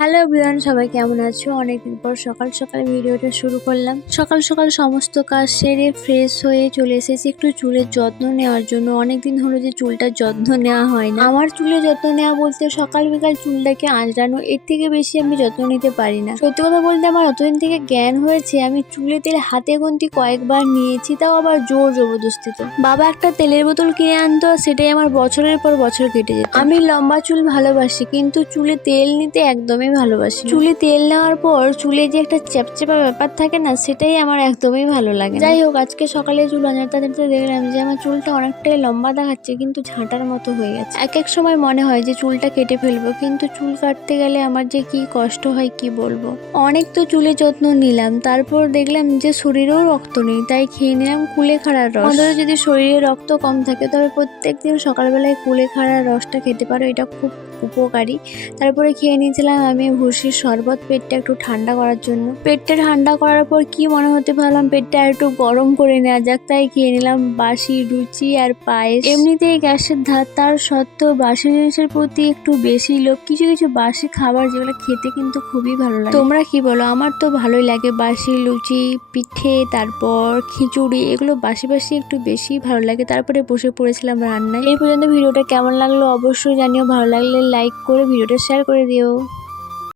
Hello everyone, সবাই কেমন আছো? অনেকদিন পর সকাল সকাল ভিডিওটা শুরু করলাম। সকাল সকাল সমস্ত কাজ সেরে ফ্রেশ হয়ে চলে এসেছি একটু চুলের যত্ন নেওয়ার জন্য। অনেকদিন হলো যে চুলটার যত্ন নেওয়া হয় না। আমার চুলের যত্ন নেওয়া বলতে সকাল বিকাল চুলটাকে আঁচড়ানো, এর থেকে বেশি আমি যত্ন নিতে পারি না। সত্যি কথা বলতে আমার যতদিন থেকে জ্ঞান হয়েছে আমি চুলে তেল হাতে গুনতি কয়েকবার নিয়েছি, তাও আবার জোর জবরদস্তিতে। বাবা একটা তেলের বোতল কিনে আনতো, সেটাই আমার বছরের পর বছর কেটে যেত। আমি লম্বা চুল ভালোবাসি, কিন্তু চুলে তেল নিতে একদমই ভালোবাসি। চুলে তেল নেওয়ার পর চুলে যে একটা চ্যাপচ্যাপা ব্যাপার থাকে না, সেটাই আমার একদমই ভালো লাগে না। যাই হোক, আজকে সকালে চুল আঁচড়াতে আঁচড়াতে দেখলাম যে আমার চুলটা অনেকটাই লম্বা দেখাচ্ছে, কিন্তু ঝাঁটার মতো হয়ে গেছে। এক এক সময় মনে হয় যে চুলটা কেটে ফেলবো, কিন্তু চুল কাটতে গেলে আমার যে কি কষ্ট হয় কি বলবো। অনেক তো চুলের যত্ন নিলাম, তারপর দেখলাম যে শরীরেও রক্ত নেই, তাই খেয়ে নিলাম কুলেখাড়ার রস। আমাদের যদি শরীরে রক্ত কম থাকে তবে প্রত্যেকদিন সকালবেলায় কুলেখাড়ার রসটা খেতে পারো, এটা খুব উপকারী। তারপরে খেয়ে নিয়েছিলাম আমি ভুসির শরবত, পেটটা একটু ঠান্ডা করার জন্য। পেটটা ঠান্ডা করার পর কি মনে হতে ভাবলাম পেটটা একটু গরম করে নেওয়া যাক, তাই খেয়ে নিলাম বাসি লুচি আর পায়েস। এমনিতেই গ্যাসের ধার, তার সত্ত্বেও বাসি জিনিসের প্রতি একটু বেশি লোভ। কিছু কিছু বাসি খাবার যেগুলো খেতে কিন্তু খুবই ভালো লাগে। তোমরা কি বলো? আমার তো ভালোই লাগে বাসি লুচি, পিঠে, তারপর খিচুড়ি, এগুলো বাসি বাসি একটু বেশি ভালো লাগে। তারপরে বসে পড়েছিলাম রান্নায়। এই পর্যন্ত ভিডিওটা কেমন লাগলো অবশ্যই জানিও। ভালো লাগলে লাইক করে ভিডিওটা শেয়ার করে দিও।